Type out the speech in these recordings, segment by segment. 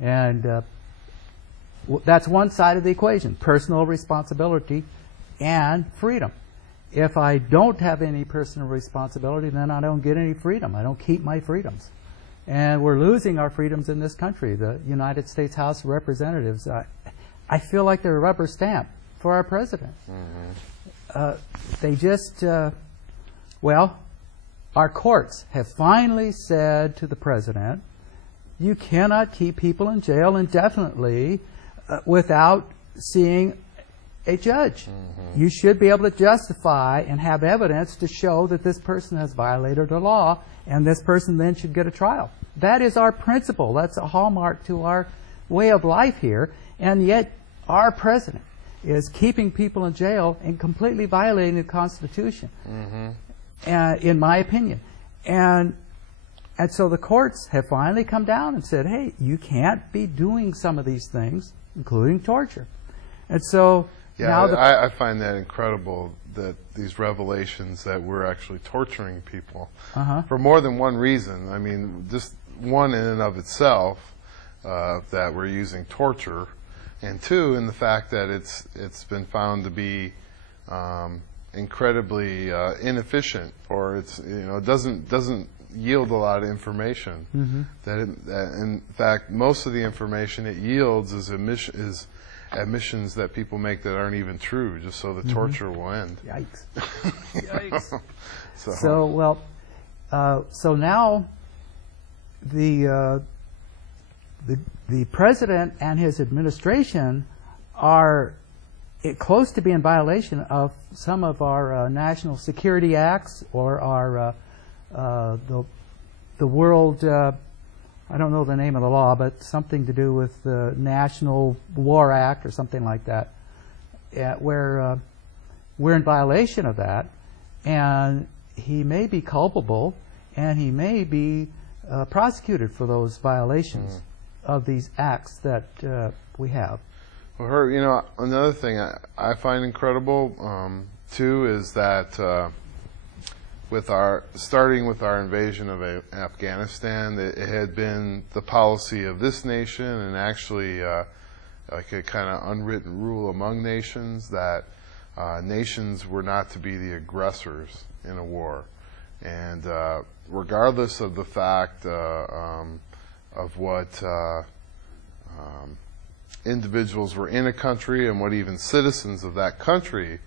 And that's one side of the equation, personal responsibility and freedom. If I don't have any personal responsibility, then I don't get any freedom. I don't keep my freedoms. And we're losing our freedoms in this country. The United States House of Representatives, I feel like they're a rubber stamp for our president. They just, well, our courts have finally said to the president, you cannot keep people in jail indefinitely without seeing a judge. You should be able to justify and have evidence to show that this person has violated the law, and this person then should get a trial. That is our principle. That's a hallmark to our way of life here, and yet our president is keeping people in jail and completely violating the Constitution, in my opinion. And so the courts have finally come down and said, hey, you can't be doing some of these things, including torture. And so now I find that incredible, that these revelations that we're actually torturing people for more than one reason. I mean, just one in and of itself, that we're using torture, and two, in the fact that it's been found to be incredibly inefficient, or it doesn't yield a lot of information. That in fact, most of the information it yields is admissions that people make that aren't even true, just so the torture will end. Yikes! Yikes! So now the president and his administration are close to being in violation of some of our national security acts, or our the world, I don't know the name of the law, but something to do with the National War Act or something like that, where we're in violation of that, and he may be culpable, and he may be prosecuted for those violations of these acts that we have. Well, another thing I find incredible too is that starting with our invasion of Afghanistan, it had been the policy of this nation, and actually like a kind of unwritten rule among nations, that nations were not to be the aggressors in a war. And regardless of the fact of what individuals were in a country and what even citizens of that country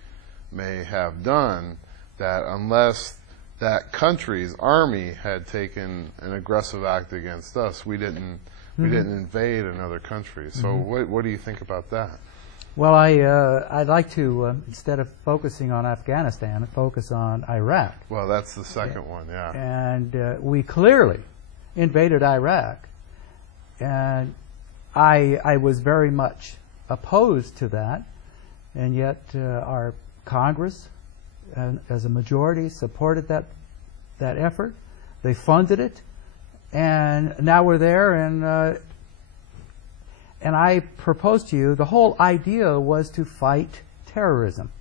may have done, that unless that country's army had taken an aggressive act against us, we didn't invade another country. So what do you think about that? Well, I'd like to, instead of focusing on Afghanistan, focus on Iraq. Well, that's the second one, yeah. And we clearly invaded Iraq, and I was very much opposed to that, and yet our Congress, as a majority, supported that effort. They funded it, and now we're there, and I propose to you, the whole idea was to fight terrorism.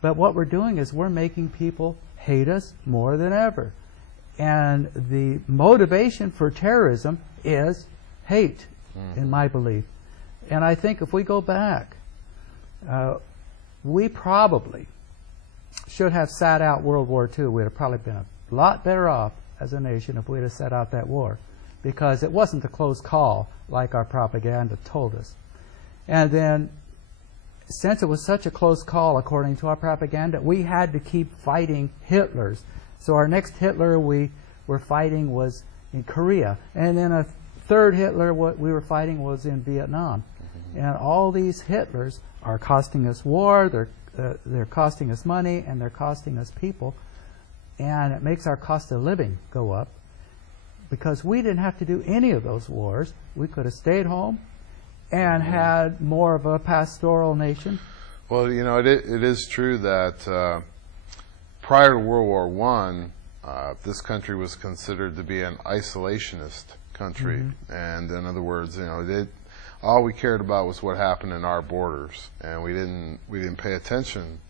But what we're doing is we're making people hate us more than ever. And the motivation for terrorism is hate, in my belief. And I think if we go back, we probably should have sat out World War II. We'd have probably been a lot better off as a nation if we'd have sat out that war, because it wasn't a close call like our propaganda told us. And then, since it was such a close call according to our propaganda, we had to keep fighting Hitlers. So our next Hitler we were fighting was in Korea, and then a third Hitler what we were fighting was in Vietnam. And all these Hitlers are costing us war, they're costing us money, and they're costing us people, and it makes our cost of living go up, because we didn't have to do any of those wars. We could have stayed home and had more of a pastoral nation. Well, it is true that prior to World War I, this country was considered to be an isolationist country, and in other words, all we cared about was what happened in our borders, and we didn't pay attention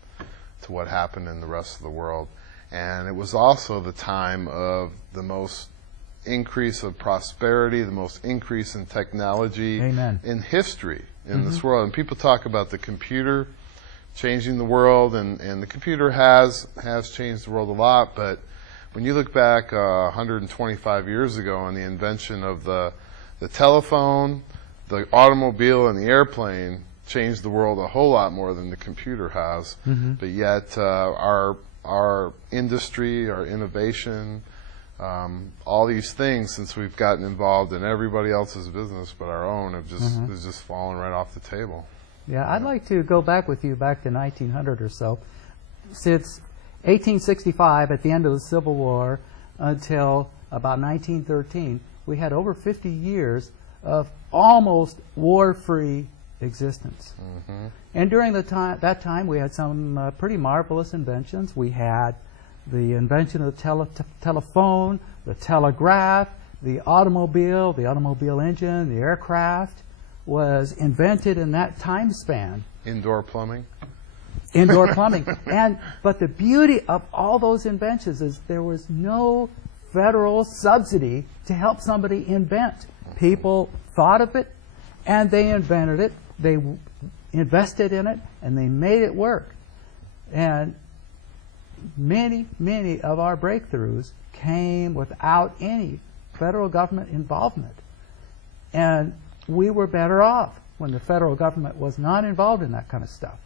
to what happened in the rest of the world. And it was also the time of the most increase of prosperity, the most increase in technology Amen. in history in this world. And people talk about the computer changing the world, and the computer has changed the world a lot, but when you look back 125 years ago and the invention of the telephone, the automobile, and the airplane changed the world a whole lot more than the computer has. But yet our industry, our innovation, all these things, since we've gotten involved in everybody else's business but our own, have just fallen right off the table. Yeah, I'd like to go back with you back to 1900 or so. Since 1865, at the end of the Civil War, until about 1913, we had over 50 years of almost war-free existence. And during that time, we had some pretty marvelous inventions. We had the invention of the telephone, the telegraph, the automobile engine, the aircraft was invented in that time span. Indoor plumbing. Indoor plumbing. But the beauty of all those inventions is there was no federal subsidy to help somebody invent. People thought of it, and they invented it. They invested in it, and they made it work. And many, many of our breakthroughs came without any federal government involvement. And we were better off when the federal government was not involved in that kind of stuff.